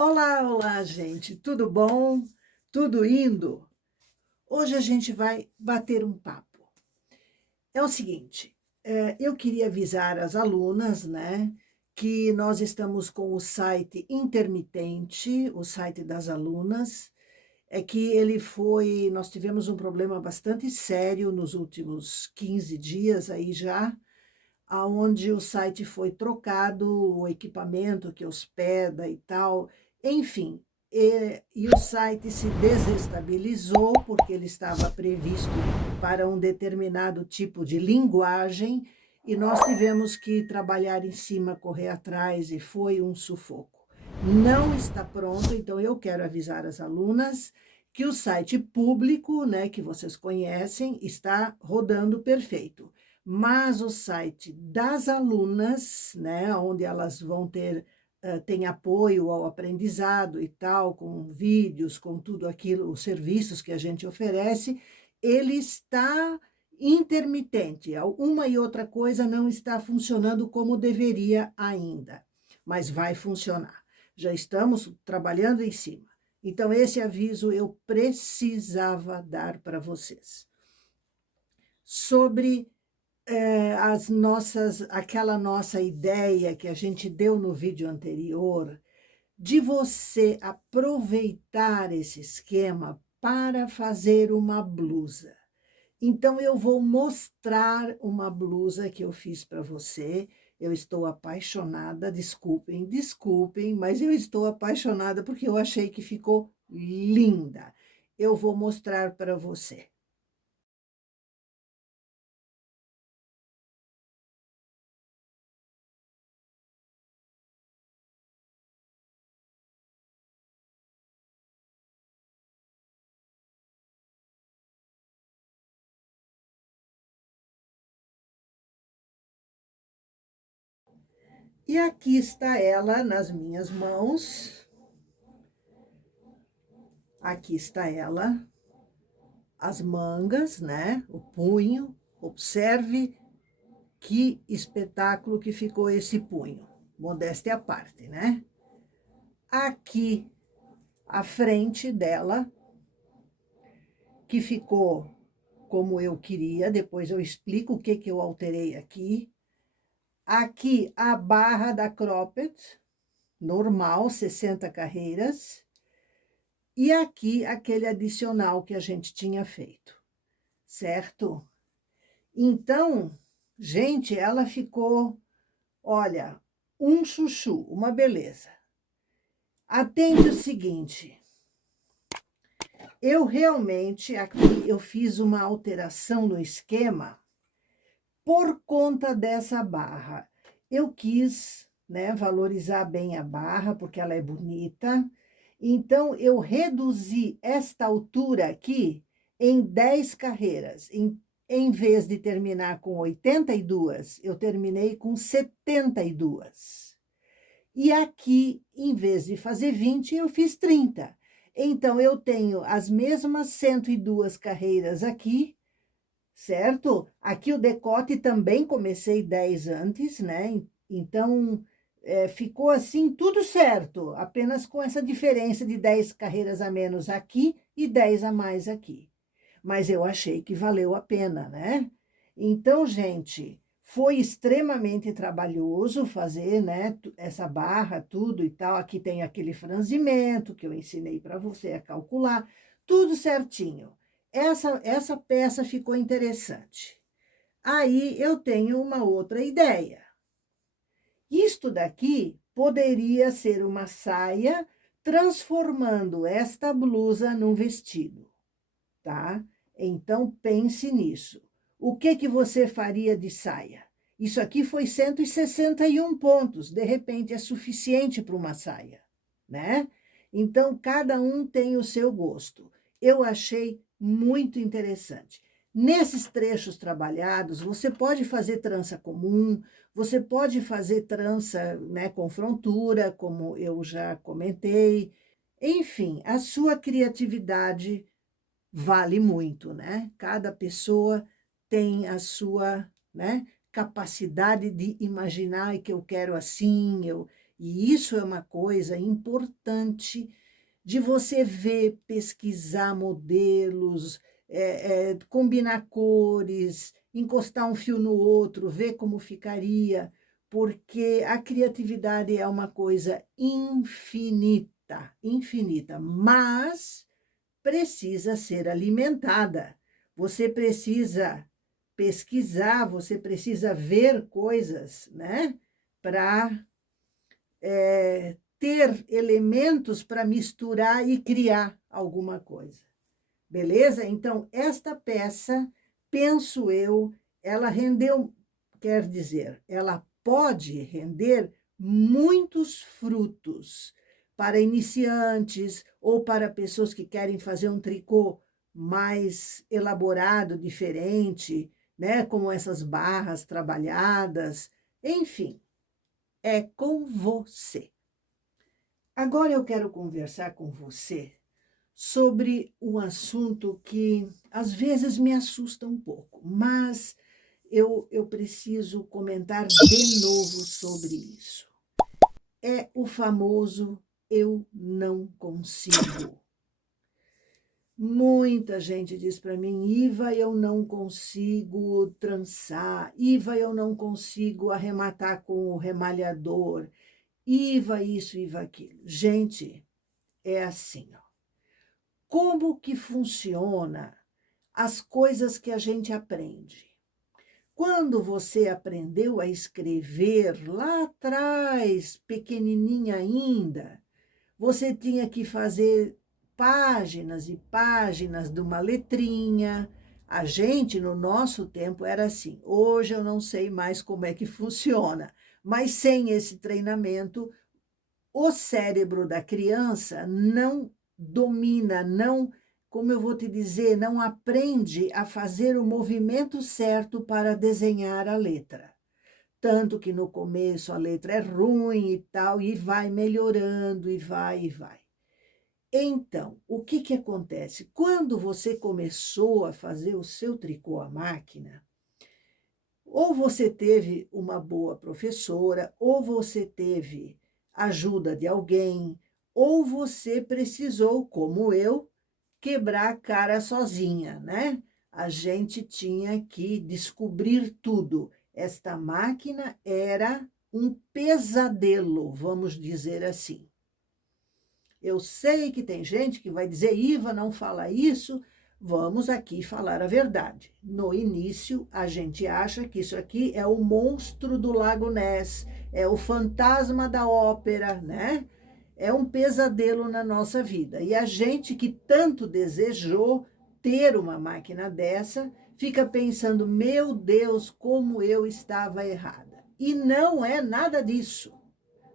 Olá, olá, gente. Tudo bom? Tudo indo? Hoje a gente vai bater um papo. É o seguinte, eu queria avisar as alunas, né, que nós estamos com o site intermitente, o site das alunas, é que nós tivemos um problema bastante sério nos últimos 15 dias aí já, aonde o site foi trocado, o equipamento que hospeda e tal, enfim, e o site se desestabilizou porque ele estava previsto para um determinado tipo de linguagem e nós tivemos que trabalhar em cima, correr atrás e foi um sufoco. Não está pronto, então eu quero avisar as alunas que o site público, né, que vocês conhecem, está rodando perfeito, mas o site das alunas, né, onde elas vão ter, tem apoio ao aprendizado e tal, com vídeos, com tudo aquilo, os serviços que a gente oferece, ele está intermitente. Uma e outra coisa não está funcionando como deveria ainda, mas vai funcionar. Já estamos trabalhando em cima. Então, esse aviso eu precisava dar para vocês. Sobre aquela nossa ideia que a gente deu no vídeo anterior, de você aproveitar esse esquema para fazer uma blusa. Então, eu vou mostrar uma blusa que eu fiz para você. Eu estou apaixonada, desculpem, mas eu estou apaixonada porque eu achei que ficou linda. Eu vou mostrar para você. E aqui está ela nas minhas mãos. Aqui está ela, as mangas, né? O punho. Observe que espetáculo que ficou esse punho. Modéstia à parte, né? Aqui a frente dela, que ficou como eu queria. Depois eu explico o que eu alterei aqui. Aqui a barra da cropped, normal, 60 carreiras. E aqui aquele adicional que a gente tinha feito, certo? Então, gente, ela ficou, olha, um chuchu, uma beleza. Atende o seguinte, eu realmente aqui eu fiz uma alteração no esquema por conta dessa barra. Eu quis, né, valorizar bem a barra, porque ela é bonita. Então, eu reduzi esta altura aqui em 10 carreiras. Em vez de terminar com 82, eu terminei com 72. E aqui, em vez de fazer 20, eu fiz 30. Então, eu tenho as mesmas 102 carreiras aqui, certo? Aqui o decote também comecei 10 antes, né? Então, ficou assim tudo certo, apenas com essa diferença de 10 carreiras a menos aqui e 10 a mais aqui. Mas eu achei que valeu a pena, né? Então, gente, foi extremamente trabalhoso fazer, né, essa barra, tudo e tal. Aqui tem aquele franzimento que eu ensinei para você a calcular, tudo certinho. Essa peça ficou interessante. Aí eu tenho uma outra ideia. Isto daqui poderia ser uma saia, transformando esta blusa num vestido, tá? Então pense nisso. O que você faria de saia? Isso aqui foi 161 pontos, de repente é suficiente para uma saia, né? Então, cada um tem o seu gosto. Eu achei muito interessante. Nesses trechos trabalhados, você pode fazer trança comum, você pode fazer trança, né, com frontura, como eu já comentei. Enfim, a sua criatividade vale muito, né? Cada pessoa tem a sua, né, capacidade de imaginar que eu quero assim, E isso é uma coisa importante de você ver, pesquisar modelos, combinar cores, encostar um fio no outro, ver como ficaria, porque a criatividade é uma coisa infinita, infinita, mas precisa ser alimentada. Você precisa pesquisar, você precisa ver coisas, né? Para ter elementos para misturar e criar alguma coisa. Beleza? Então, esta peça, penso eu, ela rendeu, quer dizer, ela pode render muitos frutos para iniciantes ou para pessoas que querem fazer um tricô mais elaborado, diferente, né? Como essas barras trabalhadas, enfim, é com você. Agora eu quero conversar com você sobre um assunto que às vezes me assusta um pouco, mas eu preciso comentar de novo sobre isso. É o famoso eu não consigo. Muita gente diz para mim, Iva, eu não consigo trançar, Iva, eu não consigo arrematar com o remalhador, Iva isso, Iva aquilo. Gente, é assim, ó. Como que funciona as coisas que a gente aprende? Quando você aprendeu a escrever lá atrás, pequenininha ainda, você tinha que fazer páginas e páginas de uma letrinha. A gente, no nosso tempo, era assim. Hoje eu não sei mais como é que funciona, mas sem esse treinamento, o cérebro da criança não domina, não, como eu vou te dizer, não aprende a fazer o movimento certo para desenhar a letra. Tanto que no começo a letra é ruim e tal, e vai melhorando, e vai, e vai. Então, o que que acontece? Quando você começou a fazer o seu tricô à máquina, ou você teve uma boa professora, ou você teve ajuda de alguém, ou você precisou, como eu, quebrar a cara sozinha, né? A gente tinha que descobrir tudo. Esta máquina era um pesadelo, vamos dizer assim. Eu sei que tem gente que vai dizer, Iva, não fala isso. Vamos aqui falar a verdade. No início, a gente acha que isso aqui é o monstro do Lago Ness, é o fantasma da ópera, né? É um pesadelo na nossa vida. E a gente que tanto desejou ter uma máquina dessa, fica pensando, meu Deus, como eu estava errada. E não é nada disso.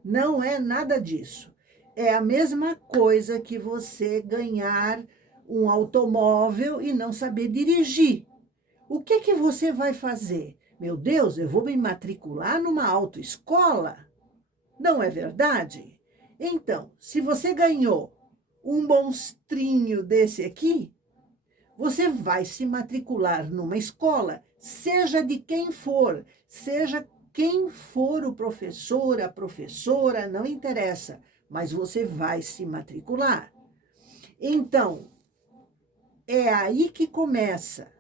Não é nada disso. É a mesma coisa que você ganhar um automóvel e não saber dirigir. O que que você vai fazer? Meu Deus, eu vou me matricular numa autoescola? Não é verdade? Então, se você ganhou um monstrinho desse aqui, você vai se matricular numa escola, seja de quem for, seja quem for o professor, a professora, não interessa, mas você vai se matricular. Então, é aí que começa.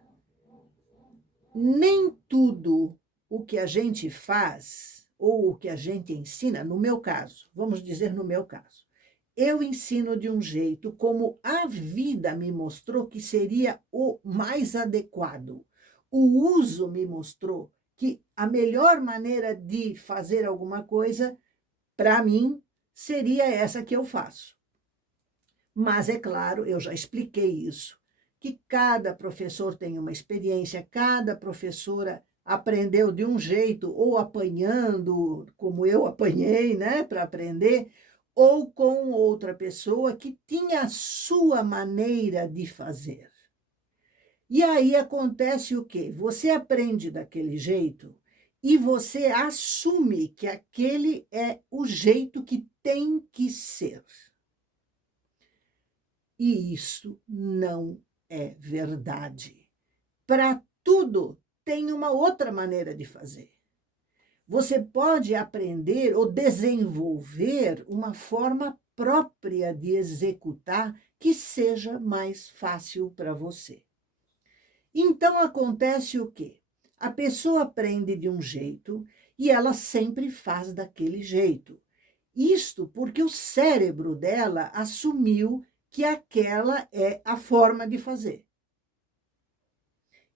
Nem tudo o que a gente faz ou o que a gente ensina, no meu caso, vamos dizer no meu caso, eu ensino de um jeito como a vida me mostrou que seria o mais adequado. O uso me mostrou que a melhor maneira de fazer alguma coisa, para mim, seria essa que eu faço. Mas, é claro, eu já expliquei isso, que cada professor tem uma experiência, cada professora aprendeu de um jeito, ou apanhando, como eu apanhei, né, para aprender, ou com outra pessoa que tinha a sua maneira de fazer. E aí acontece o quê? Você aprende daquele jeito e você assume que aquele é o jeito que tem que ser. E isso não é verdade. Para tudo tem uma outra maneira de fazer. Você pode aprender ou desenvolver uma forma própria de executar que seja mais fácil para você. Então acontece o quê? A pessoa aprende de um jeito e ela sempre faz daquele jeito. Isto porque o cérebro dela assumiu que aquela é a forma de fazer.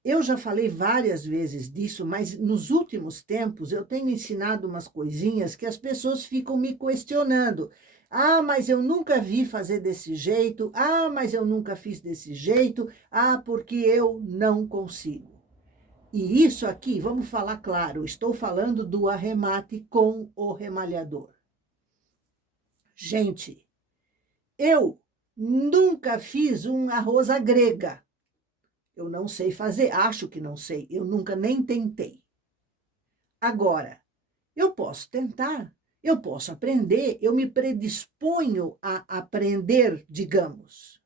Eu já falei várias vezes disso, mas nos últimos tempos eu tenho ensinado umas coisinhas que as pessoas ficam me questionando. Ah, mas eu nunca vi fazer desse jeito. Ah, mas eu nunca fiz desse jeito. Ah, porque eu não consigo. E isso aqui, vamos falar claro, estou falando do arremate com o remalhador. Gente, eu nunca fiz um arroz à grega. Eu não sei fazer, acho que não sei, eu nunca nem tentei. Agora, eu posso tentar, eu posso aprender, eu me predisponho a aprender, digamos.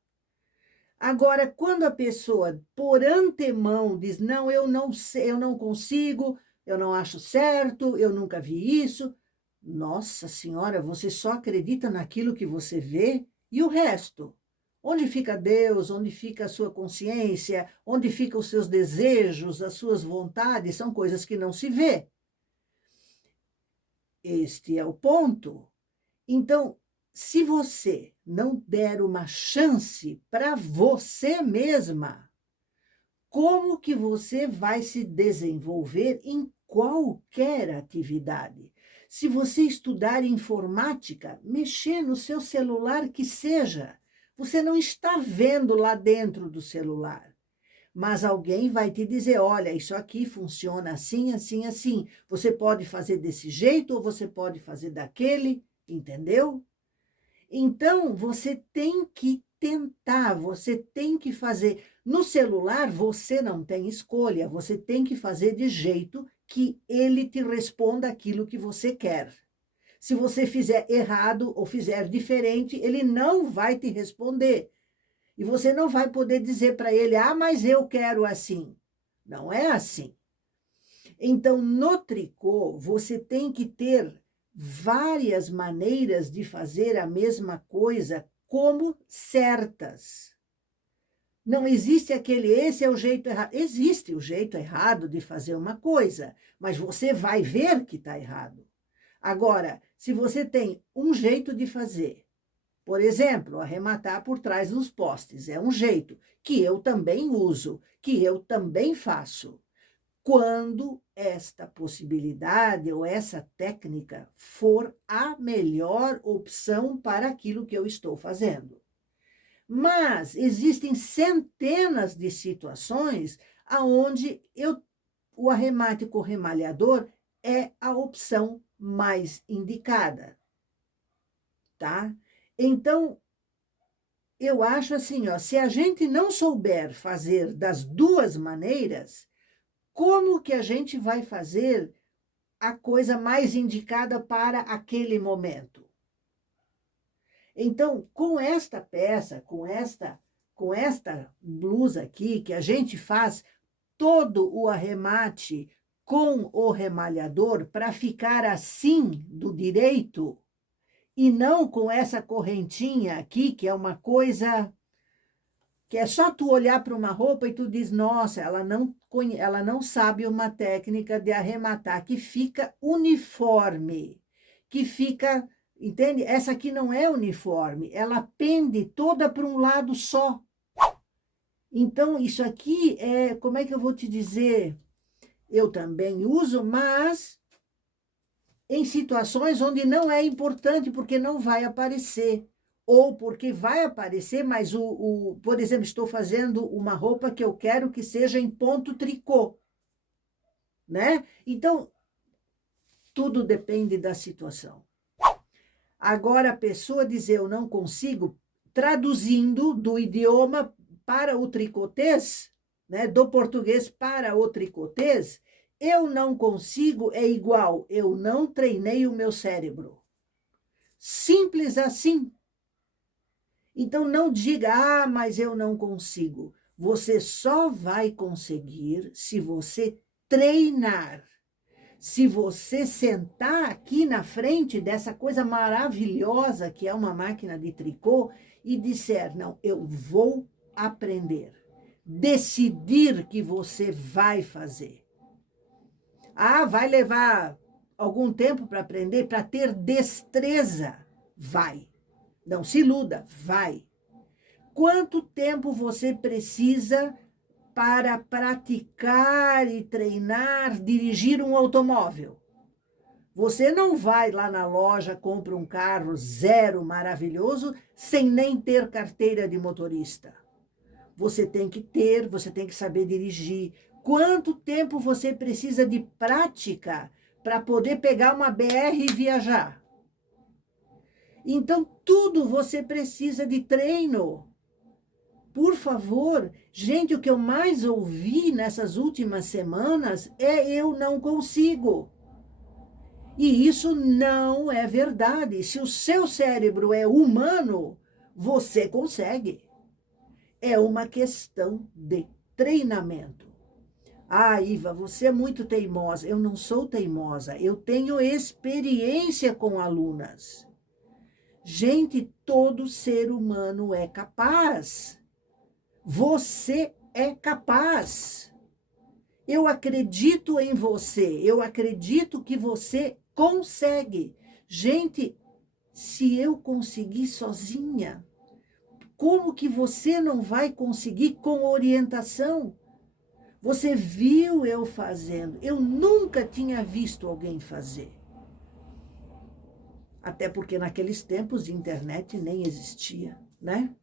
Agora, quando a pessoa, por antemão, diz, não, eu não sei, eu não consigo, eu não acho certo, eu nunca vi isso, nossa senhora, você só acredita naquilo que você vê e o resto? Onde fica Deus? Onde fica a sua consciência? Onde ficam os seus desejos, as suas vontades? São coisas que não se vê. Este é o ponto. Então, se você não der uma chance para você mesma, como que você vai se desenvolver em qualquer atividade? Se você estudar informática, mexer no seu celular que seja, você não está vendo lá dentro do celular, mas alguém vai te dizer, olha, isso aqui funciona assim, assim, assim. Você pode fazer desse jeito ou você pode fazer daquele, entendeu? Então, você tem que tentar, você tem que fazer. No celular, você não tem escolha, você tem que fazer de jeito que ele te responda aquilo que você quer. Se você fizer errado ou fizer diferente, ele não vai te responder. E você não vai poder dizer para ele, ah, mas eu quero assim. Não é assim. Então, no tricô, você tem que ter várias maneiras de fazer a mesma coisa como certas. Não existe aquele, esse é o jeito errado. Existe o jeito errado de fazer uma coisa, mas você vai ver que está errado. Agora, se você tem um jeito de fazer, por exemplo, arrematar por trás dos postes, é um jeito que eu também uso, que eu também faço. Quando esta possibilidade ou essa técnica for a melhor opção para aquilo que eu estou fazendo. Mas existem centenas de situações onde o arremate com o remalhador é a opção mais indicada, tá? Então, eu acho assim, ó, se a gente não souber fazer das duas maneiras, como que a gente vai fazer a coisa mais indicada para aquele momento? Então, com esta peça, com esta blusa aqui, que a gente faz todo o arremate com o remalhador para ficar assim do direito, e não com essa correntinha aqui, que é uma coisa que é só tu olhar para uma roupa e tu diz, nossa, ela não sabe uma técnica de arrematar, que fica uniforme, que fica, entende? Essa aqui não é uniforme, ela pende toda para um lado só. Então, isso aqui é, como é que eu vou te dizer? Eu também uso, mas em situações onde não é importante, porque não vai aparecer. Ou porque vai aparecer, mas, por exemplo, estou fazendo uma roupa que eu quero que seja em ponto tricô, né? Então, tudo depende da situação. Agora, a pessoa dizer eu não consigo, traduzindo do idioma para o tricotês, né? Do português para o tricotês, eu não consigo é igual, eu não treinei o meu cérebro. Simples assim. Então, não diga, ah, mas eu não consigo. Você só vai conseguir se você treinar. Se você sentar aqui na frente dessa coisa maravilhosa que é uma máquina de tricô e disser, não, eu vou aprender. Decidir que você vai fazer. Ah, vai levar algum tempo para aprender, para ter destreza? Vai. Não se iluda, vai. Quanto tempo você precisa para praticar e treinar dirigir um automóvel? Você não vai lá na loja, compra um carro zero maravilhoso, sem nem ter carteira de motorista. Você tem que ter, você tem que saber dirigir. Quanto tempo você precisa de prática para poder pegar uma BR e viajar? Então, tudo você precisa de treino. Por favor, gente, o que eu mais ouvi nessas últimas semanas é eu não consigo. E isso não é verdade. Se o seu cérebro é humano, você consegue. É uma questão de treinamento. Ah, Iva, você é muito teimosa. Eu não sou teimosa. Eu tenho experiência com alunas. Gente, todo ser humano é capaz. Você é capaz. Eu acredito em você. Eu acredito que você consegue. Gente, se eu conseguir sozinha, como que você não vai conseguir com orientação? Você viu eu fazendo. Eu nunca tinha visto alguém fazer. Até porque naqueles tempos de internet nem existia, né?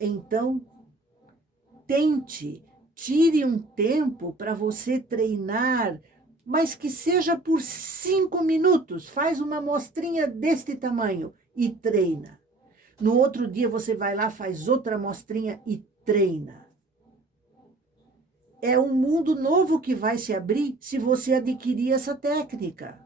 Então, tente, tire um tempo para você treinar, mas que seja por 5 minutos. Faz uma amostrinha deste tamanho e treina. No outro dia você vai lá, faz outra amostrinha e treina. É um mundo novo que vai se abrir se você adquirir essa técnica.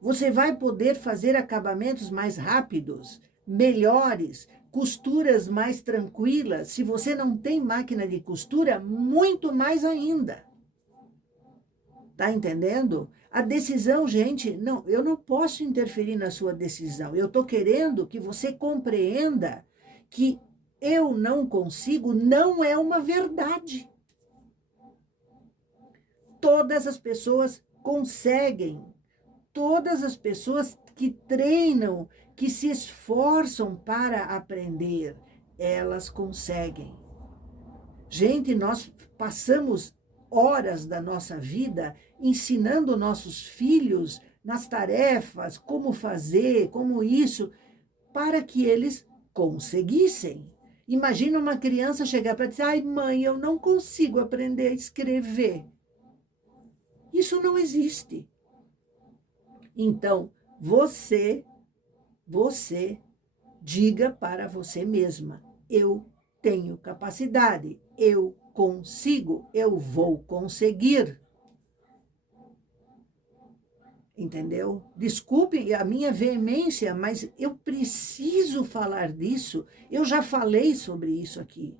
Você vai poder fazer acabamentos mais rápidos, melhores, costuras mais tranquilas. Se você não tem máquina de costura, muito mais ainda. Tá entendendo? A decisão, gente, não, eu não posso interferir na sua decisão. Eu estou querendo que você compreenda que eu não consigo não é uma verdade. Todas as pessoas conseguem. Todas as pessoas que treinam, que se esforçam para aprender, elas conseguem. Gente, nós passamos horas da nossa vida ensinando nossos filhos nas tarefas, como fazer, como isso, para que eles conseguissem. Imagina uma criança chegar para dizer, ai mãe, eu não consigo aprender a escrever. Isso não existe. Então, você diga para você mesma, eu tenho capacidade, eu consigo, eu vou conseguir. Entendeu? Desculpe a minha veemência, mas eu preciso falar disso. Eu já falei sobre isso aqui.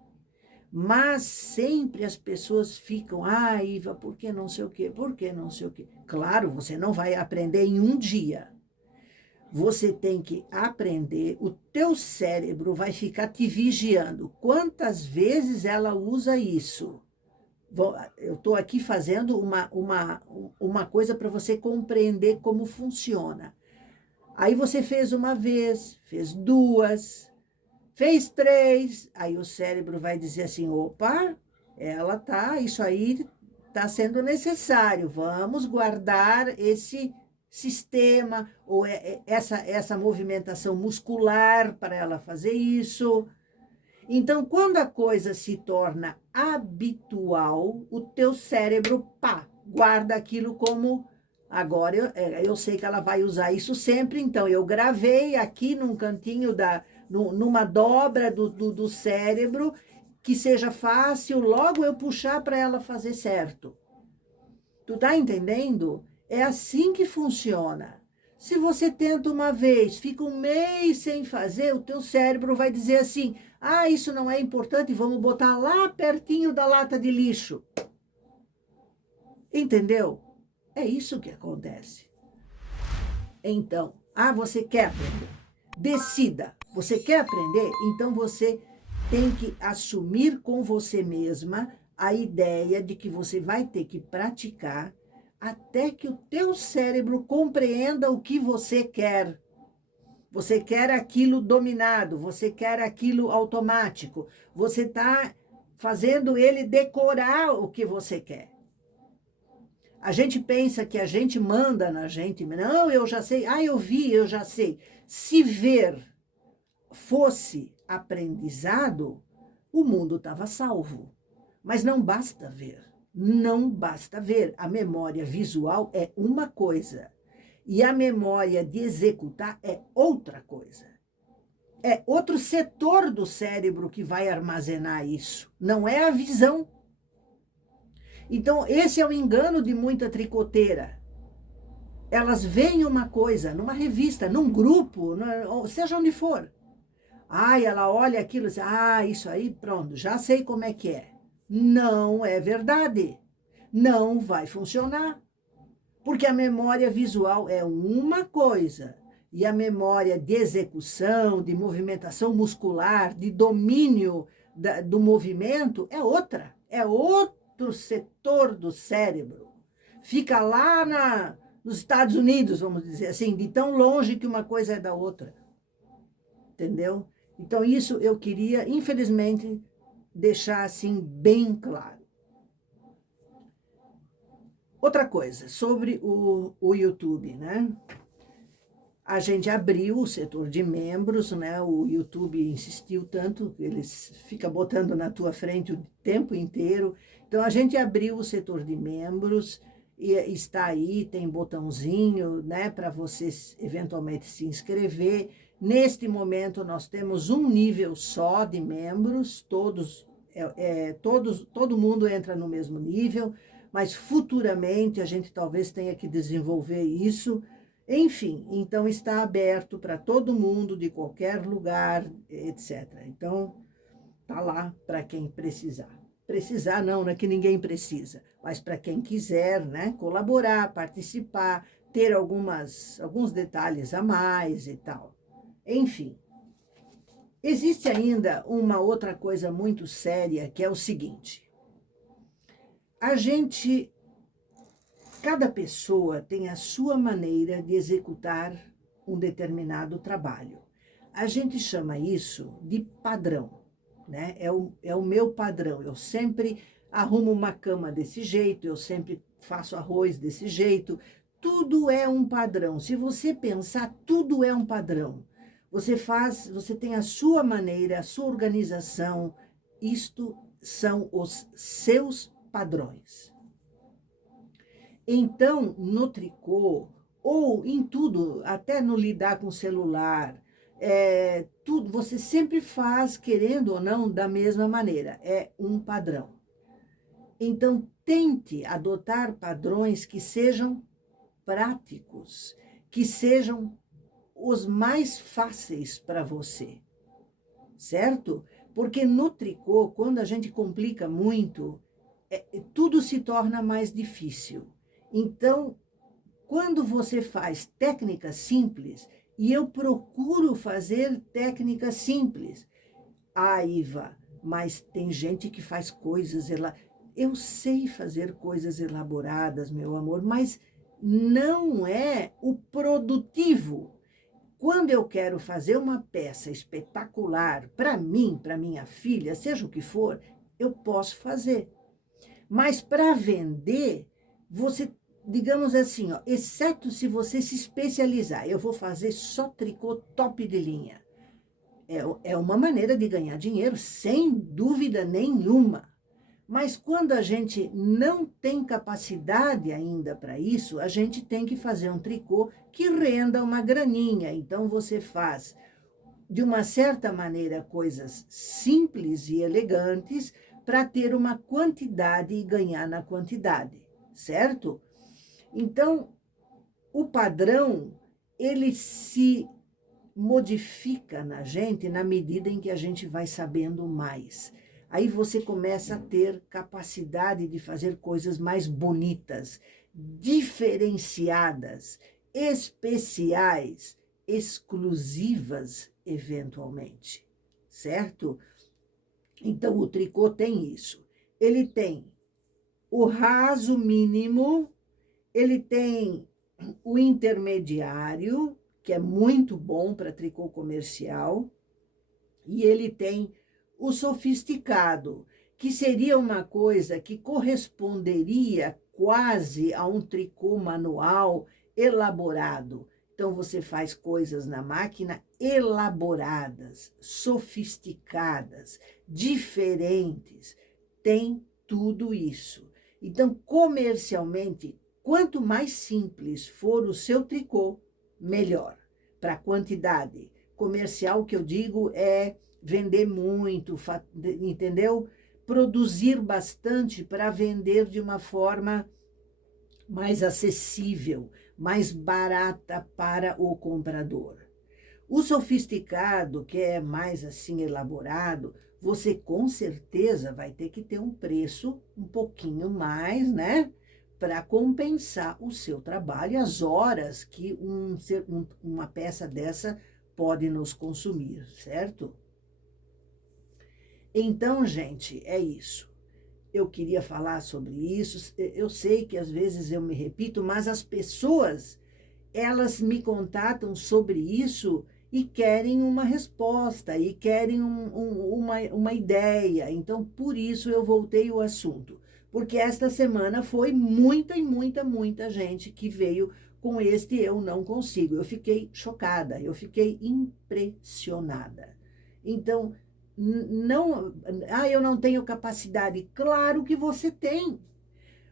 Mas sempre as pessoas ficam, ah, Iva, por que não sei o quê? Por que não sei o quê? Claro, você não vai aprender em um dia. Você tem que aprender, o teu cérebro vai ficar te vigiando. Quantas vezes ela usa isso? Eu estou aqui fazendo uma coisa para você compreender como funciona. Aí você fez uma vez, fez duas, fez três, aí o cérebro vai dizer assim, opa, isso aí está sendo necessário, vamos guardar esse sistema, ou essa movimentação muscular para ela fazer isso. Então, quando a coisa se torna habitual, o teu cérebro, guarda aquilo como, agora eu sei que ela vai usar isso sempre, então eu gravei aqui num cantinho, numa dobra do cérebro, que seja fácil logo eu puxar para ela fazer certo. Tu tá entendendo? É assim que funciona. Se você tenta uma vez, fica um mês sem fazer, o teu cérebro vai dizer assim, isso não é importante, vamos botar lá pertinho da lata de lixo. Entendeu? É isso que acontece. Então, você quer aprender? Decida. Você quer aprender? Então você tem que assumir com você mesma a ideia de que você vai ter que praticar até que o teu cérebro compreenda o que você quer. Você quer aquilo dominado, você quer aquilo automático. Você está fazendo ele decorar o que você quer. A gente pensa que a gente manda na gente. Não, eu já sei. Eu vi, eu já sei. Se ver fosse aprendizado, o mundo estava salvo. Mas não basta ver. Não basta ver. A memória visual é uma coisa. E a memória de executar é outra coisa. É outro setor do cérebro que vai armazenar isso. Não é a visão. Então, esse é o engano de muita tricoteira. Elas veem uma coisa numa revista, num grupo, seja onde for. Ela olha aquilo e diz, isso aí, pronto, já sei como é que é. Não é verdade. Não vai funcionar. Porque a memória visual é uma coisa e a memória de execução, de movimentação muscular, de domínio do movimento é outra. É outro setor do cérebro. Fica lá nos Estados Unidos, vamos dizer assim, de tão longe que uma coisa é da outra. Entendeu? Então, isso eu queria, infelizmente, deixar assim bem claro. Outra coisa, sobre o YouTube, né? A gente abriu o setor de membros, né? O YouTube insistiu tanto, eles ficam botando na tua frente o tempo inteiro. Então, a gente abriu o setor de membros e está aí, tem botãozinho, né? Para você eventualmente se inscrever. Neste momento, nós temos um nível só de membros, todo mundo entra no mesmo nível, mas futuramente a gente talvez tenha que desenvolver isso. Enfim, então está aberto para todo mundo, de qualquer lugar, etc. Então, tá lá para quem precisar. Precisar não, é que ninguém precisa, mas para quem quiser, né, colaborar, participar, ter alguns detalhes a mais e tal. Enfim, existe ainda uma outra coisa muito séria, que é o seguinte. Cada pessoa tem a sua maneira de executar um determinado trabalho. A gente chama isso de padrão, né? É o meu padrão. Eu sempre arrumo uma cama desse jeito, eu sempre faço arroz desse jeito. Tudo é um padrão. Se você pensar, tudo é um padrão. Você tem a sua maneira, a sua organização. Isto são os seus padrões. Então, no tricô, ou em tudo, até no lidar com o celular, tudo, você sempre faz, querendo ou não, da mesma maneira. É um padrão. Então, tente adotar padrões que sejam práticos, que sejam os mais fáceis para você, certo? Porque no tricô, quando a gente complica muito, tudo se torna mais difícil. Então, quando você faz técnicas simples, e eu procuro fazer técnicas simples, Iva, mas tem gente que faz coisas eu sei fazer coisas elaboradas, meu amor, mas não é o produtivo. Quando eu quero fazer uma peça espetacular para mim, para minha filha, seja o que for, eu posso fazer. Mas para vender, você, digamos assim, exceto se você se especializar, eu vou fazer só tricô top de linha. É uma maneira de ganhar dinheiro, sem dúvida nenhuma. Mas quando a gente não tem capacidade ainda para isso, a gente tem que fazer um tricô que renda uma graninha. Então você faz, de uma certa maneira, coisas simples e elegantes para ter uma quantidade e ganhar na quantidade, certo? Então, o padrão, ele se modifica na gente na medida em que a gente vai sabendo mais. Aí você começa a ter capacidade de fazer coisas mais bonitas, diferenciadas, especiais, exclusivas, eventualmente, certo? Então, o tricô tem isso. Ele tem o raso mínimo, ele tem o intermediário, que é muito bom para tricô comercial, e ele tem o sofisticado, que seria uma coisa que corresponderia quase a um tricô manual elaborado. Então, você faz coisas na máquina elaboradas, sofisticadas, diferentes. Tem tudo isso. Então, comercialmente, quanto mais simples for o seu tricô, melhor. Para a quantidade comercial, que eu digo, é vender muito, entendeu? Produzir bastante para vender de uma forma mais acessível, mais barata para o comprador. O sofisticado, que é mais assim elaborado, você com certeza vai ter que ter um preço um pouquinho mais, né? Para compensar o seu trabalho e as horas que uma peça dessa pode nos consumir, certo? Então, gente, é isso. Eu queria falar sobre isso. Eu sei que às vezes eu me repito, mas as pessoas, elas me contatam sobre isso e querem uma resposta, e querem uma ideia. Então, por isso eu voltei o assunto. Porque esta semana foi muita e muita gente que veio com este eu não consigo. Eu fiquei chocada, eu fiquei impressionada. Então, não, eu não tenho capacidade. Claro que você tem.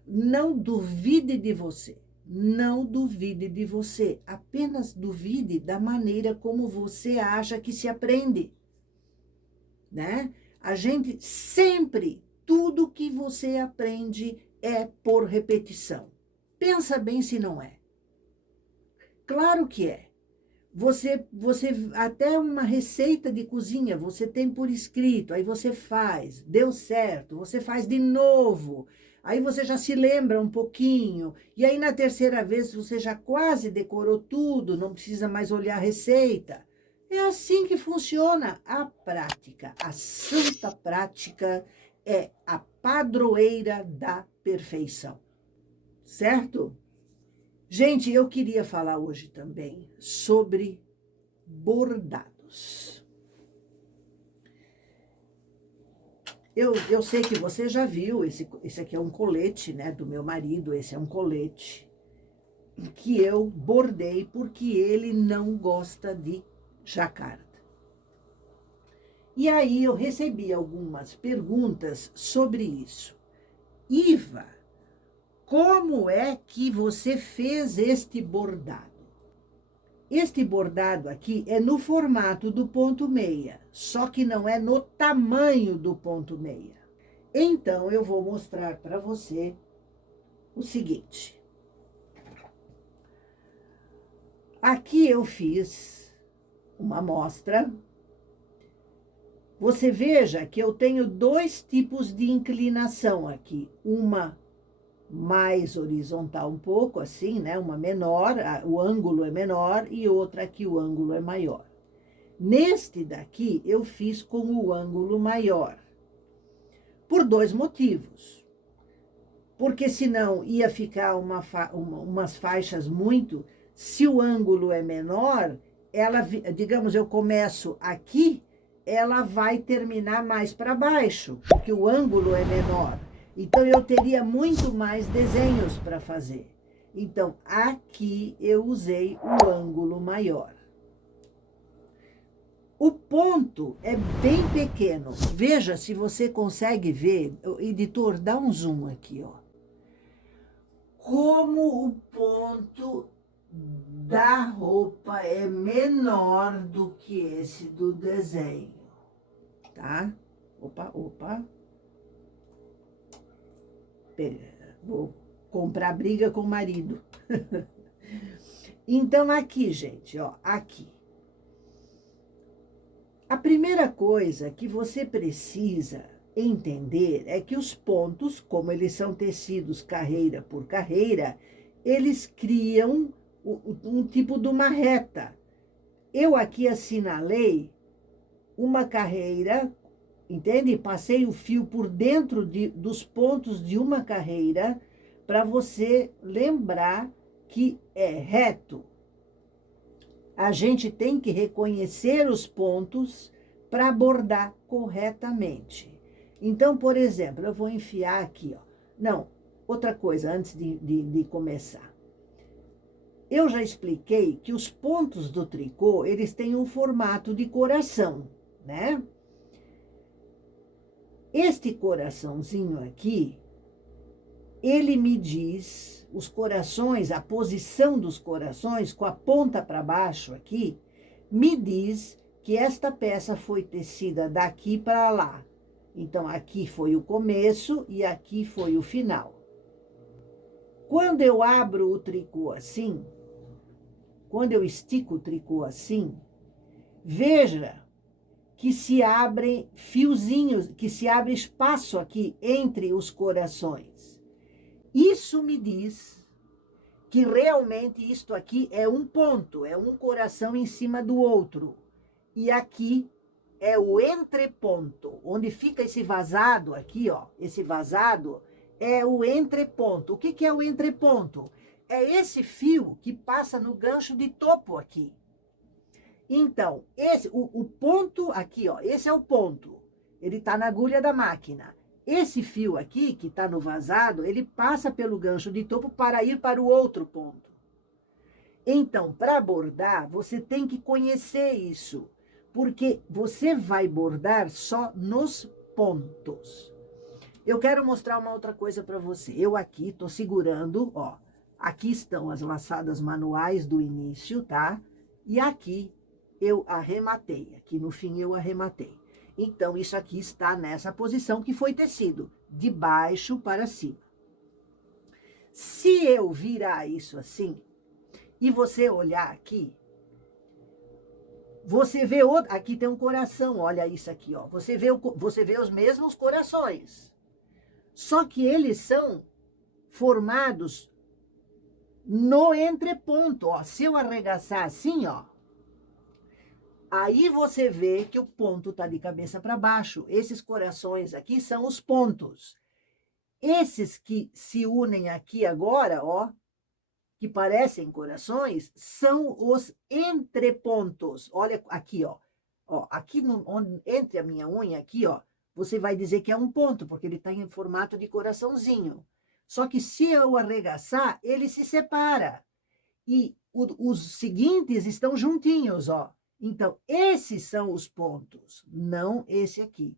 Não duvide de você. Não duvide de você. Apenas duvide da maneira como você acha que se aprende, né? A gente sempre, tudo que você aprende é por repetição. Pensa bem se não é. Claro que é. Você até uma receita de cozinha, você tem por escrito, aí você faz, deu certo, você faz de novo, aí você já se lembra um pouquinho, e aí na terceira vez você já quase decorou tudo, não precisa mais olhar a receita. É assim que funciona a prática. A santa prática é a padroeira da perfeição, certo? Gente, eu queria falar hoje também sobre bordados. Eu sei que você já viu, esse aqui é um colete, né, do meu marido, esse é um colete que eu bordei porque ele não gosta de jacquarda. E aí eu recebi algumas perguntas sobre isso. Iva, como é que você fez este bordado? Este bordado aqui é no formato do ponto meia, só que não é no tamanho do ponto meia. Então, eu vou mostrar para você o seguinte. Aqui eu fiz uma amostra. Você veja que eu tenho dois tipos de inclinação aqui. Uma mais horizontal um pouco, assim, né? Uma menor, o ângulo é menor, e outra aqui o ângulo é maior. Neste daqui, eu fiz com o ângulo maior, por dois motivos. Porque senão ia ficar umas faixas muito... Se o ângulo é menor, ela, digamos, eu começo aqui, ela vai terminar mais para baixo, porque o ângulo é menor. Então, eu teria muito mais desenhos para fazer. Então, aqui eu usei o ângulo maior. O ponto é bem pequeno. Veja se você consegue ver. Editor, dá um zoom aqui, ó. Como o ponto da roupa é menor do que esse do desenho, tá? Opa. Vou comprar briga com o marido. Então, aqui, gente, ó, aqui. A primeira coisa que você precisa entender é que os pontos, como eles são tecidos carreira por carreira, eles criam um tipo de uma reta. Eu aqui assinalei uma carreira, entende? Passei o fio por dentro dos pontos de uma carreira para você lembrar que é reto. A gente tem que reconhecer os pontos para bordar corretamente. Então, por exemplo, eu vou enfiar aqui, ó. Não, outra coisa antes de começar. Eu já expliquei que os pontos do tricô, eles têm um formato de coração, né? Este coraçãozinho aqui, ele me diz os corações, a posição dos corações com a ponta para baixo aqui, me diz que esta peça foi tecida daqui para lá. Então, aqui foi o começo e aqui foi o final. Quando eu abro o tricô assim, quando eu estico o tricô assim, veja que se abrem fiozinhos, que se abre espaço aqui entre os corações. Isso me diz que realmente isto aqui é um ponto, é um coração em cima do outro. E aqui é o entreponto, onde fica esse vazado aqui, ó. Esse vazado é o entreponto. O que que é o entreponto? É esse fio que passa no gancho de topo aqui. Então, o ponto aqui, ó, esse é o ponto. Ele está na agulha da máquina. Esse fio aqui, que está no vazado, ele passa pelo gancho de topo para ir para o outro ponto. Então, para bordar, você tem que conhecer isso, porque você vai bordar só nos pontos. Eu quero mostrar uma outra coisa para você. Eu aqui estou segurando, ó, aqui estão as laçadas manuais do início, tá? E aqui eu arrematei, aqui no fim eu arrematei. Então, isso aqui está nessa posição que foi tecido, de baixo para cima. Se eu virar isso assim, e você olhar aqui, você vê outro, aqui tem um coração, olha isso aqui, ó. Você vê os mesmos corações. Só que eles são formados no entreponto, ó. Se eu arregaçar assim, ó, aí você vê que o ponto tá de cabeça para baixo. Esses corações aqui são os pontos. Esses que se unem aqui agora, ó, que parecem corações, são os entrepontos. Olha aqui, ó. Ó, aqui entre a minha unha aqui, ó, você vai dizer que é um ponto, porque ele está em formato de coraçãozinho. Só que se eu arregaçar, ele se separa. E os seguintes estão juntinhos, ó. Então, esses são os pontos, não esse aqui.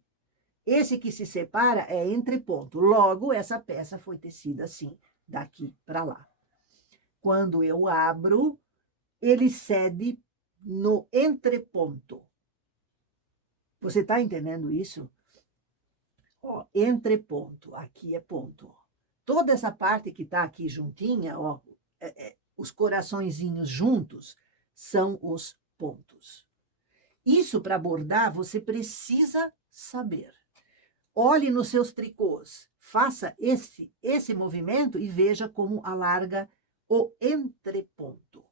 Esse que se separa é entreponto. Logo, essa peça foi tecida assim, daqui para lá. Quando eu abro, ele cede no entreponto. Você está entendendo isso? Ó, entreponto, aqui é ponto. Toda essa parte que está aqui juntinha, ó, os coraçõezinhos juntos, são os pontos. Isso para bordar, você precisa saber. Olhe nos seus tricôs, faça esse movimento e veja como alarga o entreponto.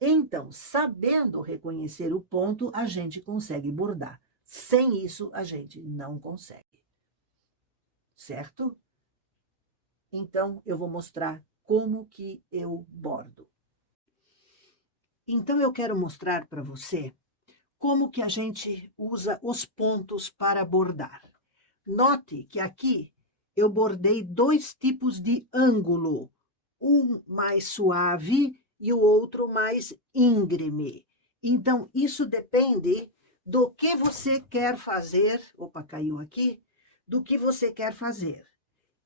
Então, sabendo reconhecer o ponto, a gente consegue bordar. Sem isso, a gente não consegue. Certo? Então, eu vou mostrar como que eu bordo. Então, eu quero mostrar para você como que a gente usa os pontos para bordar. Note que aqui eu bordei dois tipos de ângulo, um mais suave e o outro mais íngreme. Então, isso depende do que você quer fazer. Opa, caiu aqui. Do que você quer fazer.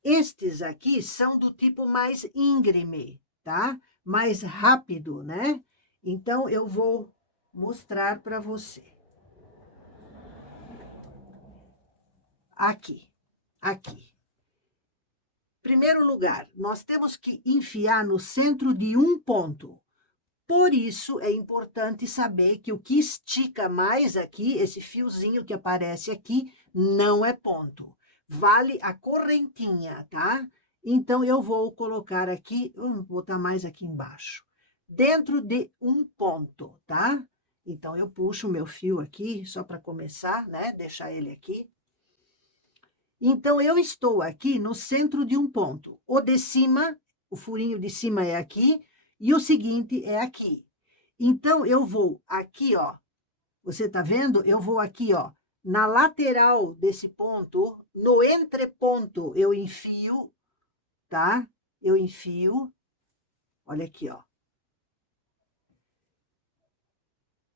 Estes aqui são do tipo mais íngreme, tá? Mais rápido, né? Então, eu vou mostrar para você. Aqui. Primeiro lugar, nós temos que enfiar no centro de um ponto. Por isso, é importante saber que o que estica mais aqui, esse fiozinho que aparece aqui, não é ponto. Vale a correntinha, tá? Então, eu vou colocar aqui, vou botar mais aqui embaixo, dentro de um ponto, tá? Então, eu puxo o meu fio aqui, só para começar, né? Deixar ele aqui. Então, eu estou aqui no centro de um ponto. O de cima, o furinho de cima é aqui, e o seguinte é aqui. Então, eu vou aqui, ó. Você tá vendo? Eu vou aqui, ó. Na lateral desse ponto, no entreponto, eu enfio, tá? Eu enfio. Olha aqui, ó.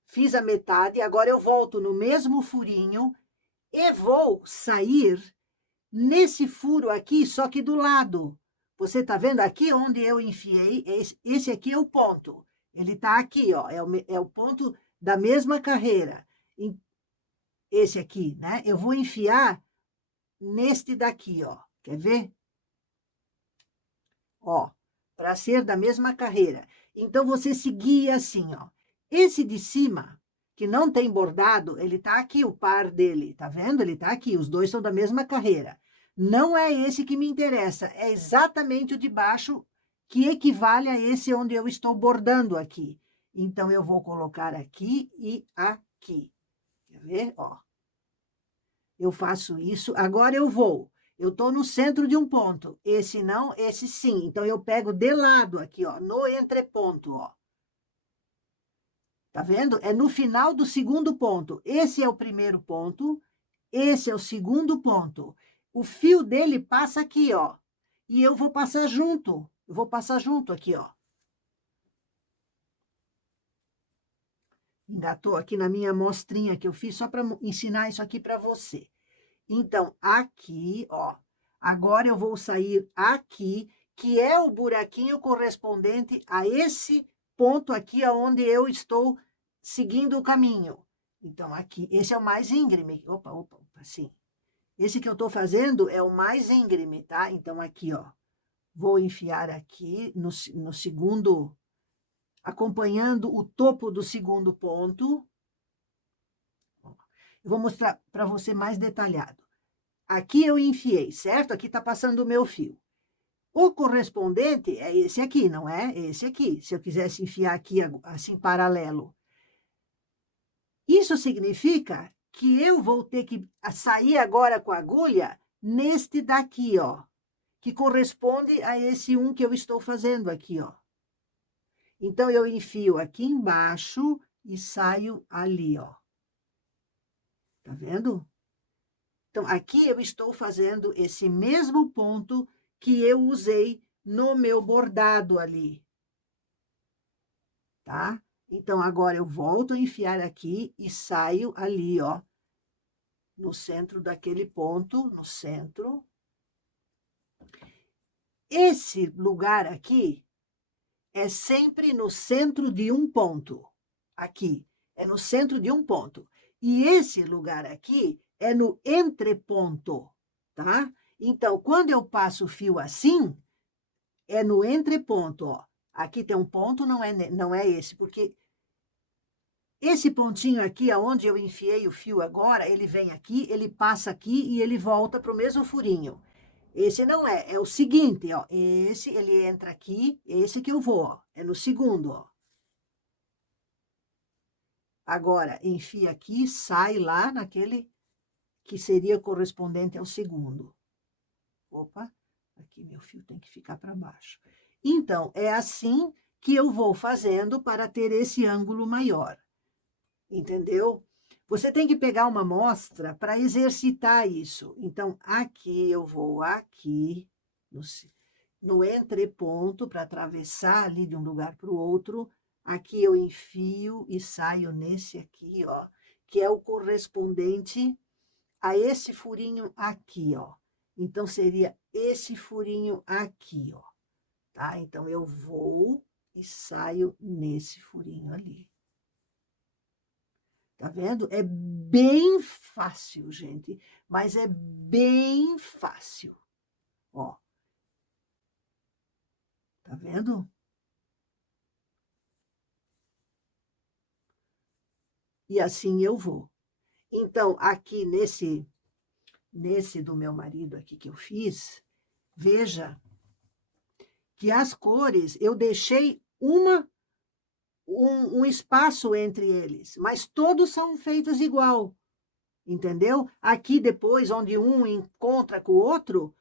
Fiz a metade, agora eu volto no mesmo furinho e vou sair nesse furo aqui, só que do lado. Você tá vendo aqui onde eu enfiei? Esse aqui é o ponto. Ele tá aqui, ó. É o ponto da mesma carreira. Esse aqui, né? Eu vou enfiar neste daqui, ó. Quer ver? Ó, para ser da mesma carreira. Então, você seguia assim, ó. Esse de cima, que não tem bordado, ele tá aqui, o par dele, tá vendo? Ele tá aqui, os dois são da mesma carreira. Não é esse que me interessa, é exatamente o de baixo, que equivale a esse onde eu estou bordando aqui. Então, eu vou colocar aqui e aqui. Quer ver? Ó. Eu faço isso, agora eu vou. Eu estou no centro de um ponto. Esse não, esse sim. Então, eu pego de lado aqui, ó, no entreponto, ó. Tá vendo? É no final do segundo ponto. Esse é o primeiro ponto, esse é o segundo ponto. O fio dele passa aqui, ó. E eu vou passar junto. Eu vou passar junto aqui, ó. Engatou aqui na minha amostrinha que eu fiz só para ensinar isso aqui para você. Então, aqui, ó. Agora eu vou sair aqui, que é o buraquinho correspondente a esse ponto aqui, onde eu estou seguindo o caminho. Então, aqui, esse é o mais íngreme. Opa, opa, opa, sim. Esse que eu estou fazendo é o mais íngreme, tá? Então, aqui, ó. Vou enfiar aqui no segundo, acompanhando o topo do segundo ponto. Eu vou mostrar para você mais detalhado. Aqui eu enfiei, certo? Aqui está passando o meu fio. O correspondente é esse aqui, não é? Esse aqui. Se eu quisesse enfiar aqui, assim, paralelo. Isso significa que eu vou ter que sair agora com a agulha neste daqui, ó. Que corresponde a esse um que eu estou fazendo aqui, ó. Então, eu enfio aqui embaixo e saio ali, ó. Tá vendo? Então, aqui eu estou fazendo esse mesmo ponto que eu usei no meu bordado ali. Tá? Então, agora eu volto a enfiar aqui e saio ali, ó. No centro daquele ponto, no centro. Esse lugar aqui é sempre no centro de um ponto. Aqui, é no centro de um ponto. E esse lugar aqui é no entreponto, tá? Então, quando eu passo o fio assim, é no entreponto, ó. Aqui tem um ponto, não é esse, porque esse pontinho aqui, aonde eu enfiei o fio agora, ele vem aqui, ele passa aqui e ele volta para o mesmo furinho. Esse não é, é o seguinte, ó. Esse, ele entra aqui, esse que eu vou, ó. É no segundo, ó. Agora, enfia aqui, sai lá naquele que seria correspondente ao segundo. Opa, aqui meu fio tem que ficar para baixo. Então, é assim que eu vou fazendo para ter esse ângulo maior. Entendeu? Você tem que pegar uma amostra para exercitar isso. Então, aqui eu vou aqui, no entreponto, para atravessar ali de um lugar para o outro. Aqui eu enfio e saio nesse aqui, ó, que é o correspondente a esse furinho aqui, ó. Então, seria esse furinho aqui, ó. Tá? Então, eu vou e saio nesse furinho ali. Tá vendo? É bem fácil, gente, mas é bem fácil. Ó. Tá vendo? e assim eu vou. Então, aqui nesse do meu marido aqui que eu fiz, veja que as cores, eu deixei um espaço entre eles, mas todos são feitos igual, entendeu? Aqui depois, onde um encontra com o outro,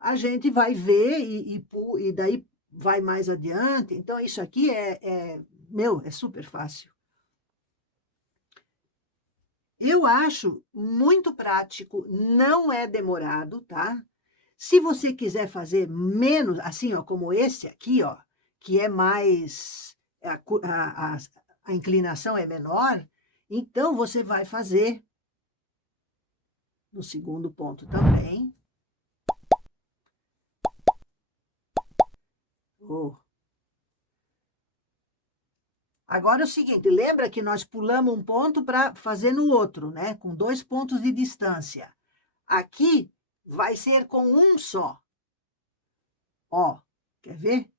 a gente vai ver e daí vai mais adiante. Então, isso aqui é super fácil. Eu acho muito prático, não é demorado, tá? Se você quiser fazer menos, assim, ó, como esse aqui, ó, que é mais, a inclinação é menor, então você vai fazer no segundo ponto também. Oh. Agora é o seguinte, lembra que nós pulamos um ponto para fazer no outro, né? Com 2 pontos de distância. Aqui vai ser com um só. Ó, quer ver?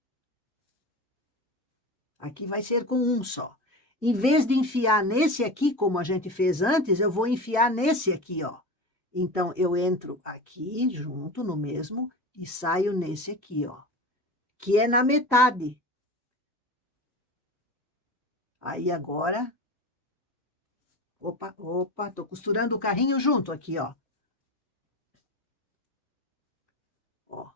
Aqui vai ser com um só. Em vez de enfiar nesse aqui, como a gente fez antes, eu vou enfiar nesse aqui, ó. Então, eu entro aqui junto no mesmo e saio nesse aqui, ó. Que é na metade. Aí agora... Opa, tô costurando o carrinho junto aqui, ó. Ó.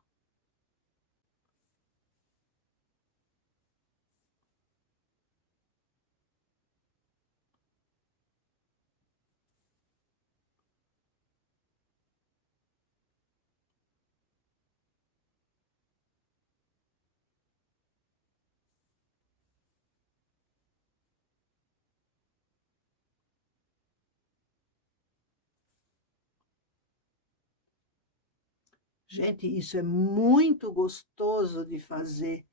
Gente, isso é muito gostoso de fazer.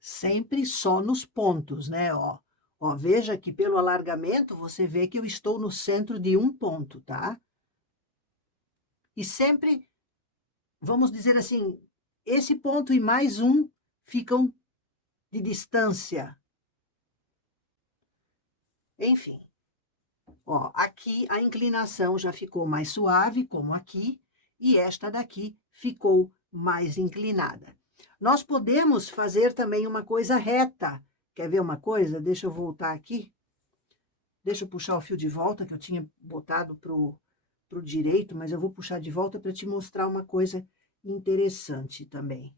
Sempre só nos pontos, né? Ó, veja que pelo alargamento você vê que eu estou no centro de um ponto, tá? E sempre, vamos dizer assim, esse ponto e mais um ficam de distância. Enfim, ó, aqui a inclinação já ficou mais suave, como aqui, e esta daqui ficou mais inclinada. Nós podemos fazer também uma coisa reta. Quer ver uma coisa? Deixa eu voltar aqui. Deixa eu puxar o fio de volta, que eu tinha botado pro direito, mas eu vou puxar de volta para te mostrar uma coisa interessante também.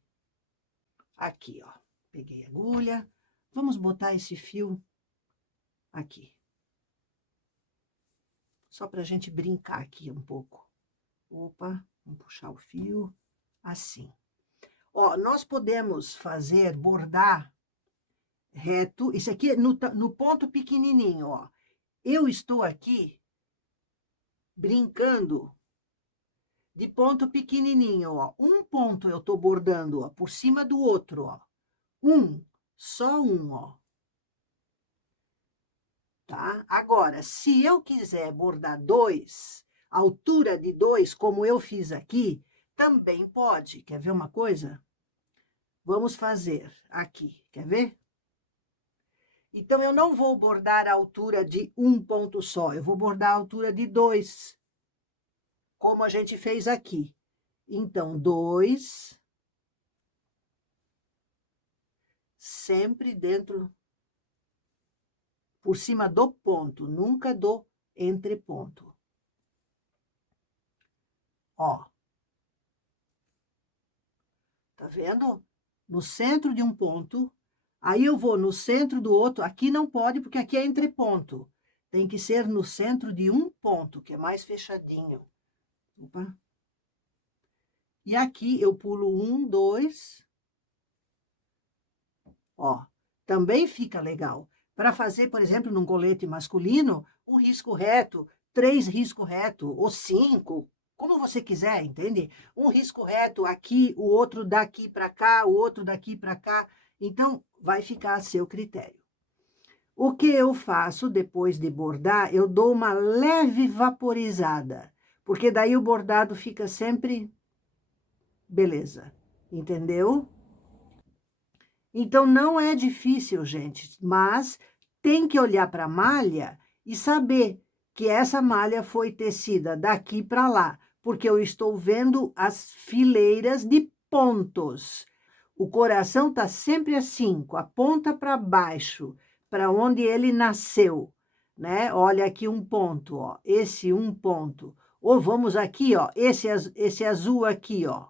Aqui, ó. Peguei a agulha. Vamos botar esse fio aqui. Só para a gente brincar aqui um pouco. Opa, vamos puxar o fio assim. Ó, nós podemos fazer, bordar reto. Isso aqui é no ponto pequenininho, ó. Eu estou aqui brincando de ponto pequenininho, ó. Um ponto eu tô bordando, ó, por cima do outro, ó. Só um, ó. Tá? Agora, se eu quiser bordar 2, altura de 2, como eu fiz aqui, também pode. Quer ver uma coisa? Vamos fazer aqui, quer ver? Então, eu não vou bordar a altura de um ponto só, eu vou bordar a altura de 2, como a gente fez aqui. Então, 2, sempre dentro, por cima do ponto, nunca do entreponto. Ó. Tá vendo? No centro de um ponto, aí eu vou no centro do outro, aqui não pode, porque aqui é entreponto. Tem que ser no centro de um ponto, que é mais fechadinho. Opa. E aqui eu pulo 1, 2. Ó, também fica legal. Para fazer, por exemplo, num colete masculino, um risco reto, 3 risco reto, ou 5, como você quiser, entende? Um risco reto aqui, o outro daqui para cá, o outro daqui para cá. Então, vai ficar a seu critério. O que eu faço depois de bordar, eu dou uma leve vaporizada, porque daí o bordado fica sempre beleza, entendeu? Então, não é difícil, gente, mas tem que olhar para a malha e saber que essa malha foi tecida daqui para lá, porque eu estou vendo as fileiras de pontos. O coração está sempre assim, com a ponta para baixo, para onde ele nasceu, né? Olha aqui um ponto, ó, esse um ponto. Ou vamos aqui, ó, esse azul aqui, ó.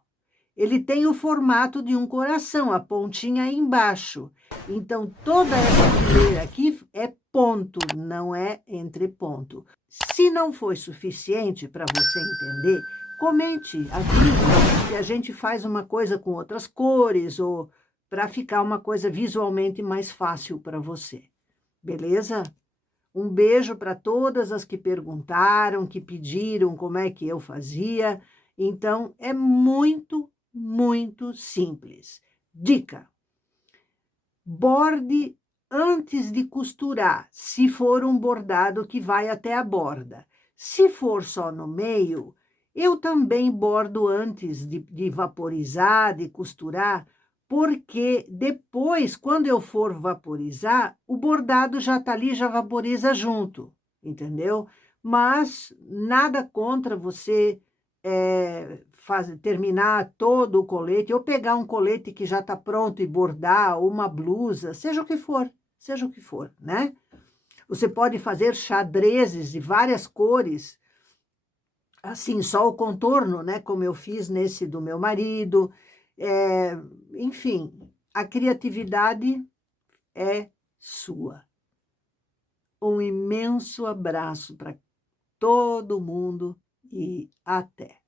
Ele tem o formato de um coração, a pontinha aí embaixo. Então, toda essa fileira aqui é ponto, não é entre ponto. Se não foi suficiente para você entender, comente, avise que a gente faz uma coisa com outras cores ou para ficar uma coisa visualmente mais fácil para você. Beleza? Um beijo para todas as que perguntaram, que pediram como é que eu fazia. Então, é muito simples. Dica: borde antes de costurar, se for um bordado que vai até a borda. Se for só no meio, eu também bordo antes de vaporizar, de costurar, porque depois, quando eu for vaporizar, o bordado já está ali, já vaporiza junto, entendeu? Mas nada contra você terminar todo o colete, ou pegar um colete que já está pronto e bordar, ou uma blusa, seja o que for, né? Você pode fazer xadrezes de várias cores, assim, só o contorno, né? Como eu fiz nesse do meu marido. Enfim, a criatividade é sua. Um imenso abraço para todo mundo e até!